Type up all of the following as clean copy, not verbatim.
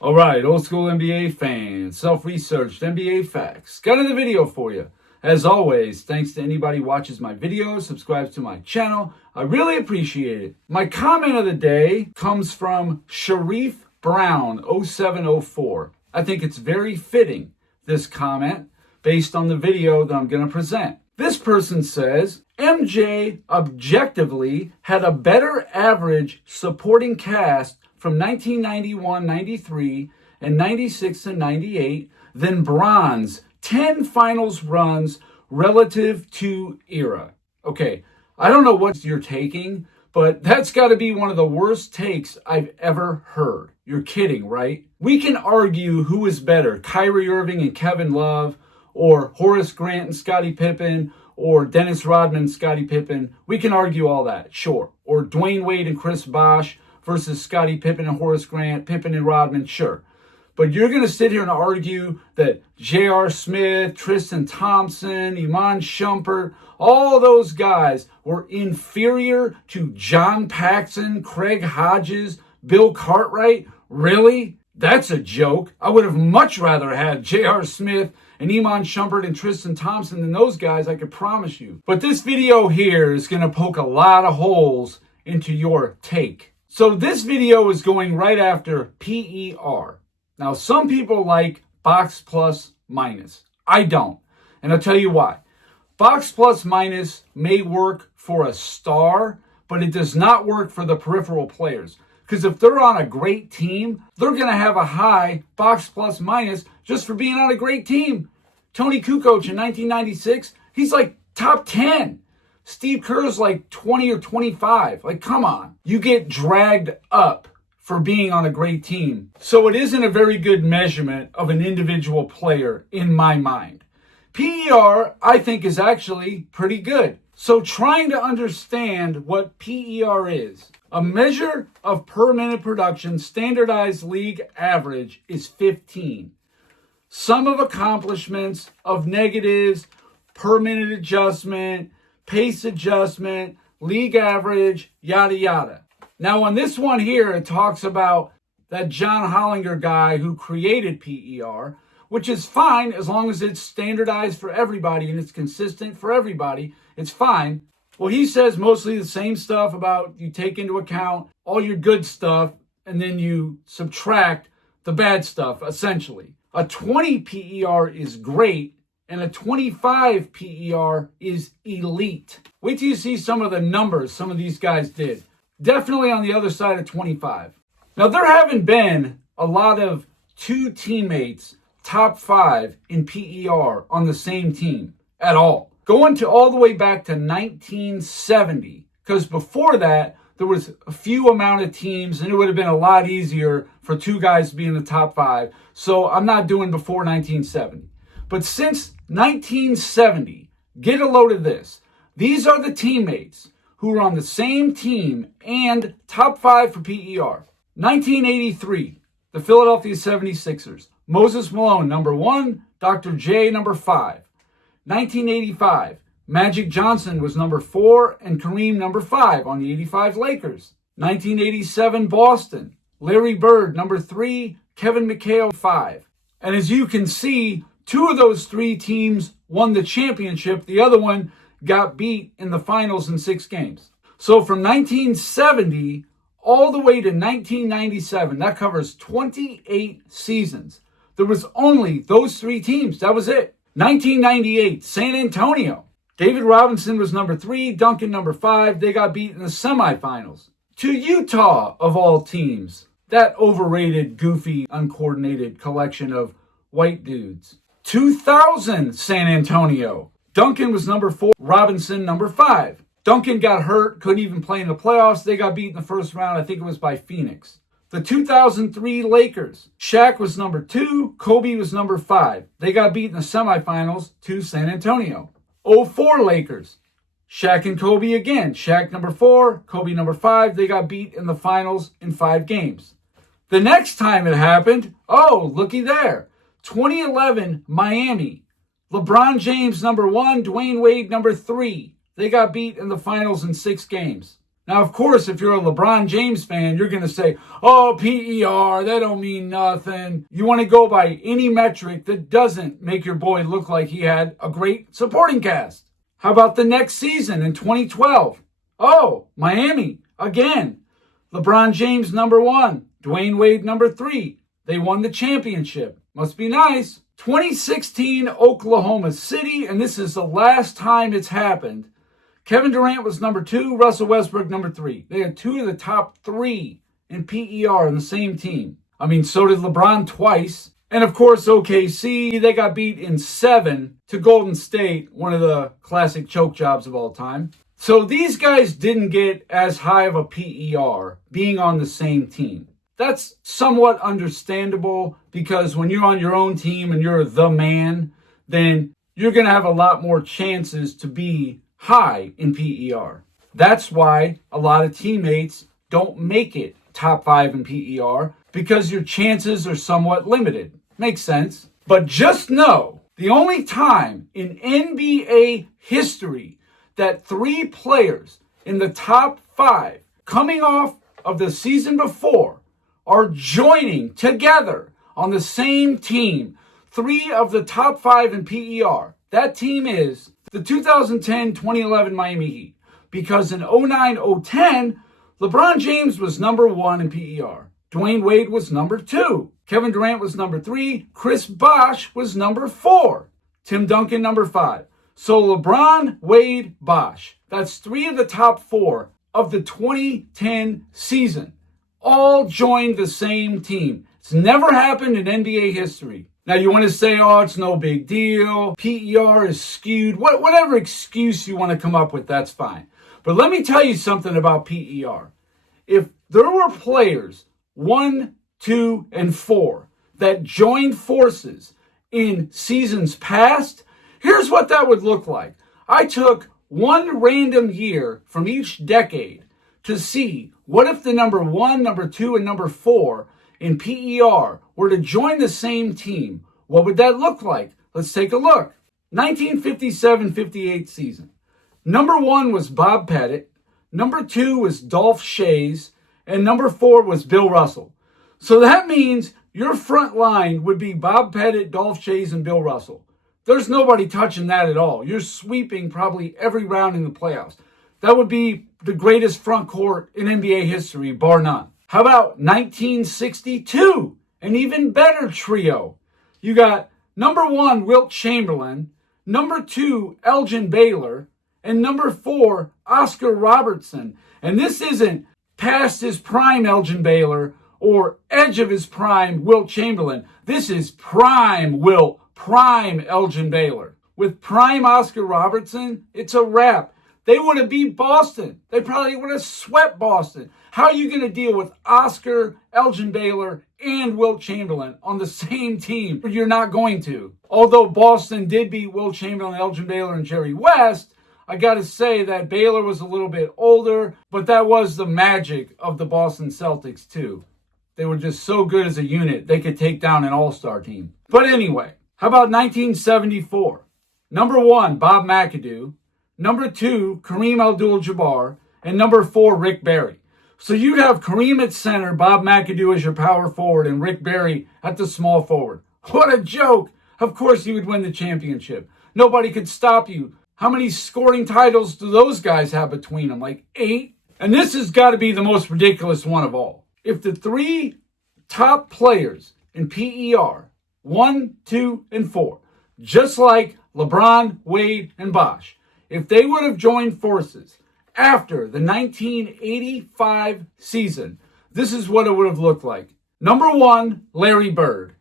All right, old school NBA fans, self-researched NBA facts. Got another video for you. As always, thanks to anybody who watches my videos, subscribes to my channel. I really appreciate it. My comment of the day comes from Sharif Brown 0704. I think it's very fitting, this comment, based on the video that I'm going to present. This person says, MJ objectively had a better average supporting cast from 1991-93 and 96 and 98 than Bron's 10 finals runs relative to era. Okay, I don't know what you're taking, but that's got to be one of the worst takes I've ever heard. You're kidding, right? We can argue who is better, Kyrie Irving and Kevin Love, or Horace Grant and Scottie Pippen, or Dennis Rodman and Scottie Pippen. We can argue all that, sure. Or Dwayne Wade and Chris Bosh versus Scottie Pippen and Horace Grant, Pippen and Rodman, sure. But you're going to sit here and argue that J.R. Smith, Tristan Thompson, Iman Shumpert, all those guys were inferior to John Paxson, Craig Hodges, Bill Cartwright? Really? That's a joke. I would have much rather had J.R. Smith and Iman Shumpert and Tristan Thompson than those guys, I could promise you. But this video here is going to poke a lot of holes into your take. So this video is going right after PER. Now, some people like box plus minus. I don't. And I'll tell you why. Box plus minus may work for a star, but it does not work for the peripheral players. Because if they're on a great team, they're going to have a high box plus minus just for being on a great team. Tony Kukoc in 1996, he's like top 10. Steve Kerr's like 20 or 25. Like, come on. You get dragged up for being on a great team. So it isn't a very good measurement of an individual player in my mind. PER, I think, is actually pretty good. So trying to understand what PER is. A measure of per minute production, standardized league average is 15. Sum of accomplishments of negatives, per minute adjustment, pace adjustment, league average, yada, yada. Now, on this one here, it talks about that John Hollinger guy who created PER, which is fine as long as it's standardized for everybody and it's consistent for everybody. It's fine. Well, he says mostly the same stuff about you take into account all your good stuff and then you subtract the bad stuff, essentially. A 20 PER is great, and a 25 PER is elite. Wait till you see some of the numbers some of these guys did. Definitely on the other side of 25. Now, there haven't been a lot of two teammates top 5 in PER on the same team at all. Going to all the way back to 1970, because before that, there was a few amount of teams, and it would have been a lot easier for two guys to be in the top 5. So I'm not doing before 1970. But since 1970, get a load of this. These are the teammates who were on the same team and top 5 for PER. 1983, the Philadelphia 76ers. Moses Malone, number 1. Dr. J, number 5. 1985, Magic Johnson was number 4 and Kareem number 5 on the 85 Lakers. 1987, Boston. Larry Bird, number 3. Kevin McHale, 5. And as you can see, 2 of those 3 teams won the championship. The other one got beat in the finals in 6 games. So from 1970 all the way to 1997, that covers 28 seasons. There was only those 3 teams. That was it. 1998, San Antonio. David Robinson was number 3, Duncan number 5. They got beat in the semifinals. To Utah, of all teams. That overrated, goofy, uncoordinated collection of white dudes. 2000, San Antonio. Duncan was number 4, Robinson number 5. Duncan got hurt, couldn't even play in the playoffs. They got beat in the first round. I think it was by Phoenix. The 2003 Lakers. Shaq was number 2. Kobe was number 5. They got beat in the semifinals to San Antonio. 04 Lakers. Shaq and Kobe again. Shaq number 4. Kobe number 5. They got beat in the finals in 5 games. The next time it happened, oh, looky there. 2011 Miami. LeBron James number 1. Dwayne Wade number 3. They got beat in the finals in 6 games. Now, of course, if you're a LeBron James fan, you're going to say, oh, PER, that don't mean nothing. You want to go by any metric that doesn't make your boy look like he had a great supporting cast. How about the next season in 2012? Oh, Miami, again. LeBron James, number 1. Dwayne Wade, number 3. They won the championship. Must be nice. 2016, Oklahoma City, and this is the last time it's happened. Kevin Durant was number 2, Russell Westbrook number 3. They had 2 of the top 3 in PER in the same team. I mean, so did LeBron twice. And of course, OKC, they got beat in 7 to Golden State, one of the classic choke jobs of all time. So these guys didn't get as high of a PER being on the same team. That's somewhat understandable because when you're on your own team and you're the man, then you're going to have a lot more chances to be high in PER. That's why a lot of teammates don't make it top 5 in PER because your chances are somewhat limited. Makes sense. But just know, the only time in NBA history that 3 players in the top 5 coming off of the season before are joining together on the same team, 3 of the top 5 in PER. That team is the 2010-2011 Miami Heat. Because in 09-010, LeBron James was number 1 in PER. Dwayne Wade was number 2. Kevin Durant was number 3. Chris Bosh was number 4. Tim Duncan number 5. So LeBron, Wade, Bosh. That's 3 of the top 4 of the 2010 season. All joined the same team. It's never happened in NBA history. Now you want to say, oh, it's no big deal. PER is skewed. Whatever excuse you want to come up with, that's fine. But let me tell you something about PER. If there were players 1, 2, and 4 that joined forces in seasons past, here's what that would look like. I took one random year from each decade to see what if the number 1, number 2, and number 4 in PER were to join the same team. What would that look like? Let's take a look. 1957-58 season. Number 1 was Bob Pettit. Number 2 was Dolph Schayes. And number 4 was Bill Russell. So that means your front line would be Bob Pettit, Dolph Schayes, and Bill Russell. There's nobody touching that at all. You're sweeping probably every round in the playoffs. That would be the greatest front court in NBA history, bar none. How about 1962? An even better trio. You got number 1, Wilt Chamberlain, number 2, Elgin Baylor, and number 4, Oscar Robertson. And this isn't past his prime Elgin Baylor or edge of his prime Wilt Chamberlain. This is prime Wilt, prime Elgin Baylor. With prime Oscar Robertson, it's a wrap. They would have beat Boston. They probably would have swept Boston. How are you going to deal with Oscar, Elgin Baylor, and Wilt Chamberlain on the same team? You're not going to. Although Boston did beat Wilt Chamberlain, Elgin Baylor, and Jerry West, I got to say that Baylor was a little bit older, but that was the magic of the Boston Celtics too. They were just so good as a unit, they could take down an all-star team. But anyway, how about 1974? Number 1, Bob McAdoo. Number 2, Kareem Abdul-Jabbar. And number 4, Rick Barry. So you'd have Kareem at center, Bob McAdoo as your power forward, and Rick Barry at the small forward. What a joke! Of course you would win the championship. Nobody could stop you. How many scoring titles do those guys have between them? Like 8? And this has got to be the most ridiculous one of all. If the 3 top players in PER, 1, 2, and 4, just like LeBron, Wade, and Bosh, if they would have joined forces after the 1985 season, this is what it would have looked like. Number 1, Larry Bird.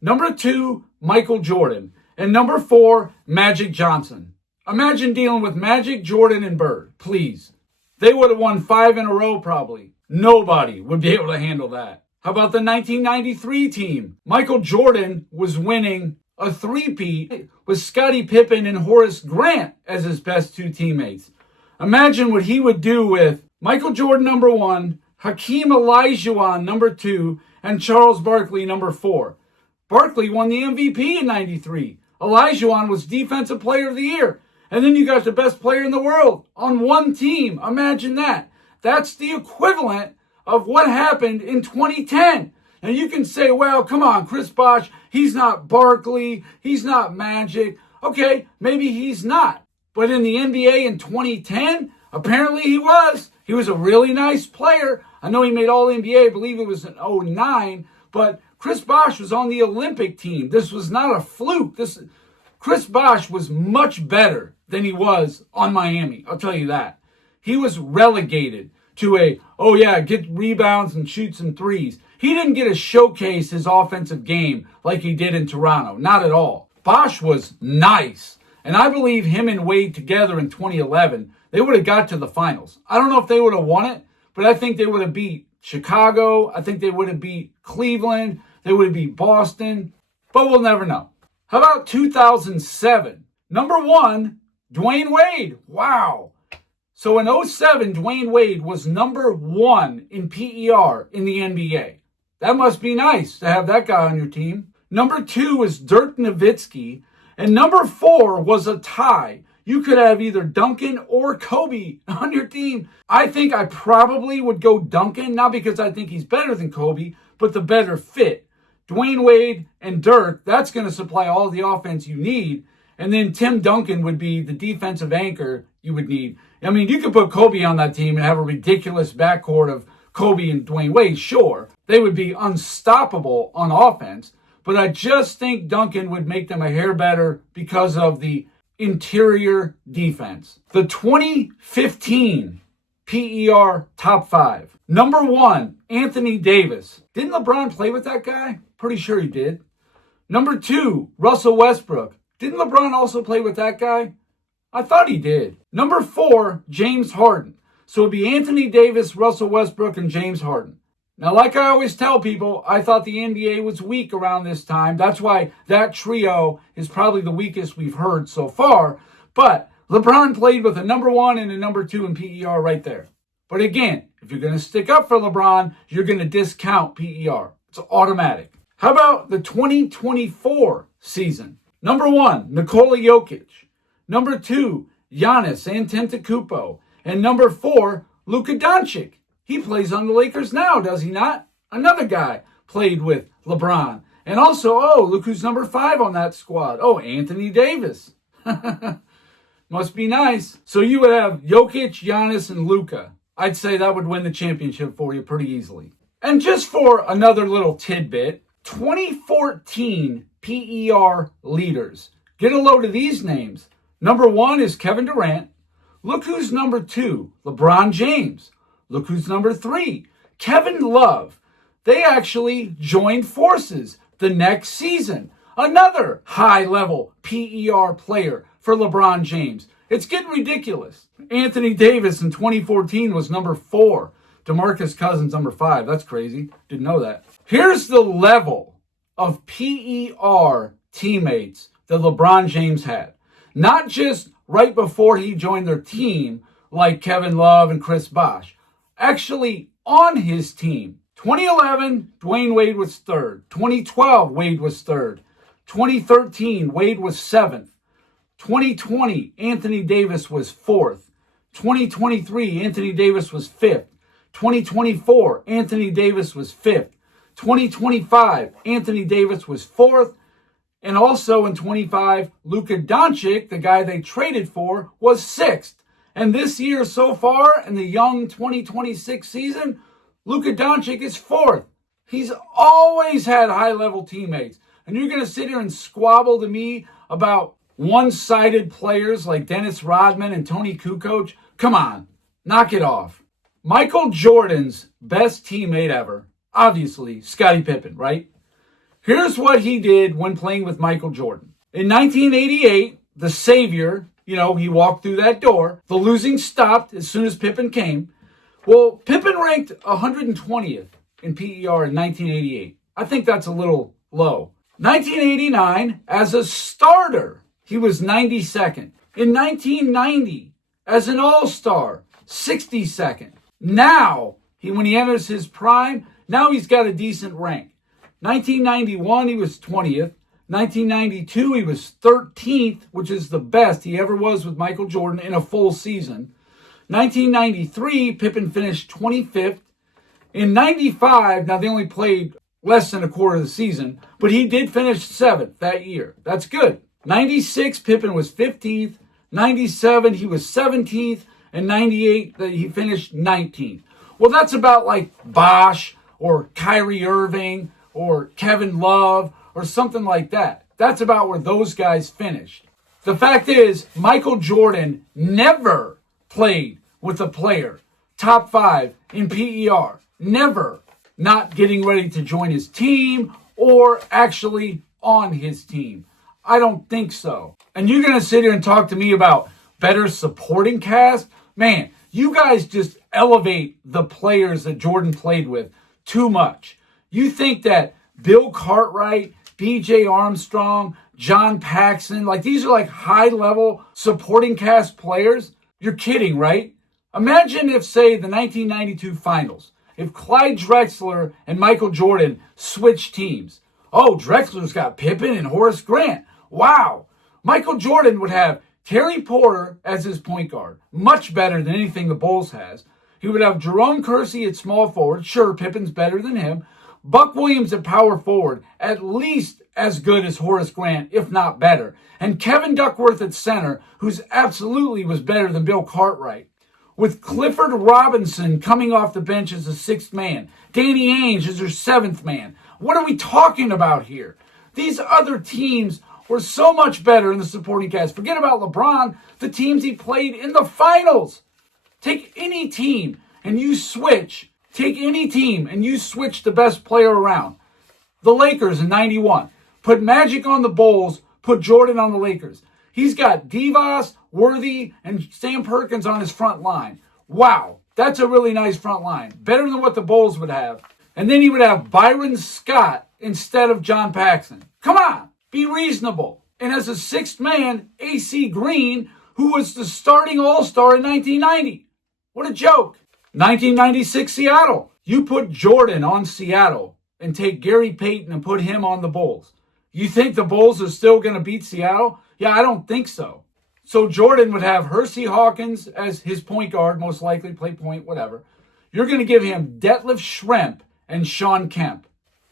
Number 2, Michael Jordan. And number 4, Magic Johnson. Imagine dealing with Magic, Jordan, and Bird. Please. They would have won 5 in a row probably. Nobody would be able to handle that. How about the 1993 team? Michael Jordan was winning a three-peat with Scottie Pippen and Horace Grant as his best 2 teammates. Imagine what he would do with Michael Jordan, number 1, Hakeem Olajuwon, number 2, and Charles Barkley, number 4. Barkley won the MVP in 93. Olajuwon was Defensive Player of the Year. And then you got the best player in the world on one team. Imagine that. That's the equivalent of what happened in 2010. Now you can say, well, come on, Chris Bosh, he's not Barkley, he's not Magic. Okay, maybe he's not. But in the NBA in 2010, apparently he was. He was a really nice player. I know he made All-NBA, I believe it was in 2009, but Chris Bosh was on the Olympic team. This was not a fluke. Chris Bosh was much better than he was on Miami, I'll tell you that. He was relegated to get rebounds and shoot some threes. He didn't get to showcase his offensive game like he did in Toronto. Not at all. Bosh was nice. And I believe him and Wade together in 2011, they would have got to the finals. I don't know if they would have won it, but I think they would have beat Chicago. I think they would have beat Cleveland. They would have beat Boston. But we'll never know. How about 2007? Number 1, Dwayne Wade. Wow. So in 2007, Dwayne Wade was number 1 in PER in the NBA. That must be nice to have that guy on your team. Number 2 is Dirk Nowitzki. And number 4 was a tie. You could have either Duncan or Kobe on your team. I think I probably would go Duncan, not because I think he's better than Kobe, but the better fit. Dwayne Wade and Dirk, that's going to supply all the offense you need. And then Tim Duncan would be the defensive anchor you would need. I mean, you could put Kobe on that team and have a ridiculous backcourt of Kobe and Dwayne Wade, sure. They would be unstoppable on offense. But I just think Duncan would make them a hair better because of the interior defense. The 2015 PER top 5. Number 1, Anthony Davis. Didn't LeBron play with that guy? Pretty sure he did. Number 2, Russell Westbrook. Didn't LeBron also play with that guy? I thought he did. Number 4, James Harden. So it'd be Anthony Davis, Russell Westbrook, and James Harden. Now, like I always tell people, I thought the NBA was weak around this time. That's why that trio is probably the weakest we've heard so far. But LeBron played with a number 1 and a number 2 in PER right there. But again, if you're going to stick up for LeBron, you're going to discount PER. It's automatic. How about the 2024 season? Number 1, Nikola Jokic. Number 2, Giannis Antetokounmpo. And number 4, Luka Doncic. He plays on the Lakers now, does he not? Another guy played with LeBron. And also, look who's number 5 on that squad. Anthony Davis. Must be nice. So you would have Jokic, Giannis, and Luka. I'd say that would win the championship for you pretty easily. And just for another little tidbit, 2014 PER leaders. Get a load of these names. Number 1 is Kevin Durant. Look who's number 2, LeBron James. Look who's number 3, Kevin Love. They actually joined forces the next season. Another high-level PER player for LeBron James. It's getting ridiculous. Anthony Davis in 2014 was number 4. DeMarcus Cousins number 5. That's crazy. Didn't know that. Here's the level of PER teammates that LeBron James had. Not just right before he joined their team like Kevin Love and Chris Bosh. Actually on his team. 2011, Dwayne Wade was 3rd. 2012, Wade was 3rd. 2013, Wade was 7th. 2020, Anthony Davis was 4th. 2023, Anthony Davis was 5th. 2024, Anthony Davis was 5th. 2025, Anthony Davis was 4th. And also in 25, Luka Doncic, the guy they traded for, was 6th. And this year so far, in the young 2026 season, Luka Doncic is 4th. He's always had high-level teammates. And you're going to sit here and squabble to me about one-sided players like Dennis Rodman and Tony Kukoc? Come on, knock it off. Michael Jordan's best teammate ever, obviously, Scottie Pippen, right? Here's what he did when playing with Michael Jordan. In 1988, the savior, he walked through that door. The losing stopped as soon as Pippen came. Well, Pippen ranked 120th in PER in 1988. I think that's a little low. 1989, as a starter, he was 92nd. In 1990, as an all-star, 62nd. Now, when he enters his prime, now he's got a decent rank. 1991, he was 20th. 1992, he was 13th, which is the best he ever was with Michael Jordan in a full season. 1993, Pippen finished 25th. In 95, now they only played less than a quarter of the season, but he did finish 7th that year. That's good. 96, Pippen was 15th. 97, he was 17th. And 98, he finished 19th. Well, that's about like Bosh or Kyrie Irving or Kevin Love or something like that. That's about where those guys finished. The fact is, Michael Jordan never played with a player top 5 in PER. Never not getting ready to join his team or actually on his team. I don't think so. And you're going to sit here and talk to me about better supporting cast? Man, you guys just elevate the players that Jordan played with too much. You think that Bill Cartwright, B.J. Armstrong, John Paxson, like these are like high-level supporting cast players? You're kidding, right? Imagine if, say, the 1992 finals, if Clyde Drexler and Michael Jordan switched teams. Oh, Drexler's got Pippen and Horace Grant. Wow. Michael Jordan would have Terry Porter as his point guard. Much better than anything the Bulls has. He would have Jerome Kersey at small forward. Sure, Pippen's better than him. Buck Williams at power forward. At least as good as Horace Grant, if not better. And Kevin Duckworth at center, who's absolutely was better than Bill Cartwright. With Clifford Robinson coming off the bench as the 6th man. Danny Ainge as their 7th man. What are we talking about here? These other teams were so much better in the supporting cast. Forget about LeBron, the teams he played in the finals. Take any team and you switch. Take any team and you switch the best player around. The Lakers in 91. Put Magic on the Bulls, put Jordan on the Lakers. He's got Divas, Worthy, and Sam Perkins on his front line. Wow, that's a really nice front line. Better than what the Bulls would have. And then he would have Byron Scott instead of John Paxson. Come on, be reasonable. And as a 6th man, AC Green, who was the starting all-star in 1990. What a joke. 1996 Seattle. You put Jordan on Seattle and take Gary Payton and put him on the Bulls. You think the Bulls are still going to beat Seattle? Yeah, I don't think so. So Jordan would have Hersey Hawkins as his point guard, most likely play point, whatever. You're going to give him Detlef Schrempf and Shawn Kemp.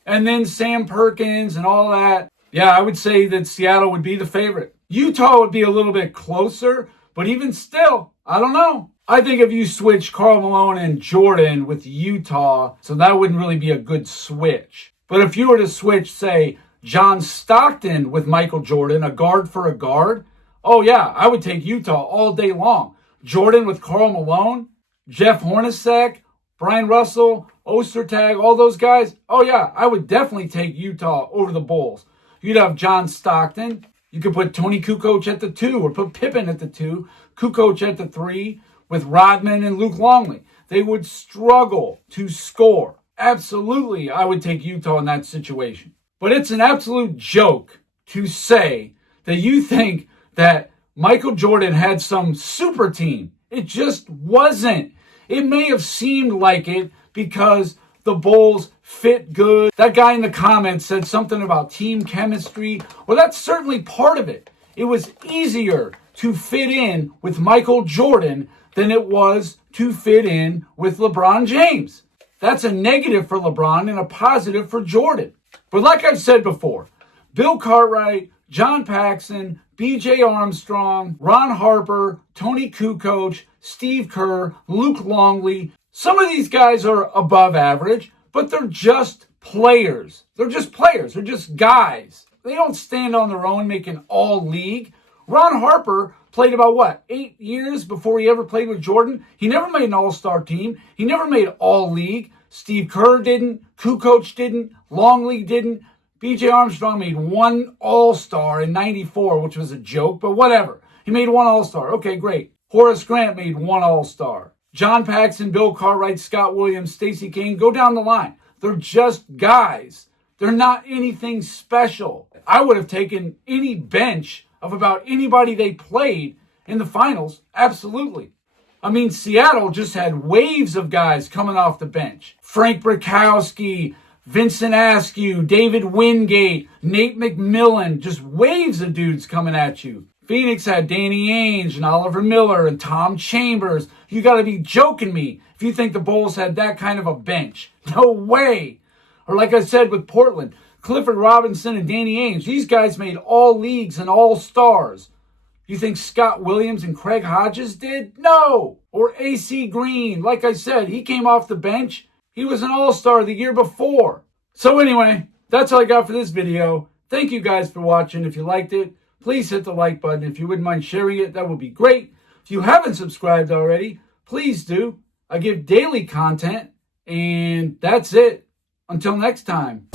And then Sam Perkins and all that. Yeah, I would say that Seattle would be the favorite. Utah would be a little bit closer, but even still, I don't know. I think if you switch Karl Malone and Jordan with Utah, so that wouldn't really be a good switch. But if you were to switch, say, John Stockton with Michael Jordan, a guard for a guard, oh yeah, I would take Utah all day long. Jordan with Karl Malone, Jeff Hornacek, Brian Russell, Ostertag, all those guys, oh yeah, I would definitely take Utah over the Bulls. You'd have John Stockton. You could put Tony Kukoc at the 2 or put Pippen at the 2, Kukoc at the 3 with Rodman and Luke Longley. They would struggle to score. Absolutely, I would take Utah in that situation. But it's an absolute joke to say that you think that Michael Jordan had some super team. It just wasn't. It may have seemed like it because the Bulls fit good. That guy in the comments said something about team chemistry. Well, that's certainly part of it. It was easier to fit in with Michael Jordan than it was to fit in with LeBron James. That's a negative for LeBron and a positive for Jordan. But like I've said before, Bill Cartwright, John Paxson, B.J. Armstrong, Ron Harper, Tony Kukoc, Steve Kerr, Luke Longley, some of these guys are above average, but they're just players. They're just players. They're just guys. They don't stand on their own making all league. Ron Harper played about 8 years before he ever played with Jordan. He never made an all-star team. He never made all league. Steve Kerr didn't. Kukoc didn't. Longley didn't. B.J. Armstrong made one all-star in 94, which was a joke, but whatever. He made one all-star. Okay, great. Horace Grant made one all-star. John Paxson, Bill Cartwright, Scott Williams, Stacey King, go down the line. They're just guys. They're not anything special. I would have taken any bench of about anybody they played in the finals. Absolutely. I mean, Seattle just had waves of guys coming off the bench. Frank Brickowski, Vincent Askew, David Wingate, Nate McMillan, just waves of dudes coming at you. Phoenix had Danny Ainge and Oliver Miller and Tom Chambers. You got to be joking me if you think the Bulls had that kind of a bench. No way. Or like I said with Portland, Clifford Robinson and Danny Ainge. These guys made all leagues and all stars. You think Scott Williams and Craig Hodges did? No. Or AC Green. Like I said, he came off the bench. He was an all-star the year before. So anyway, that's all I got for this video. Thank you guys for watching. If you liked it, please hit the like button. If you wouldn't mind sharing it, that would be great. If you haven't subscribed already, please do. I give daily content, and that's it. Until next time.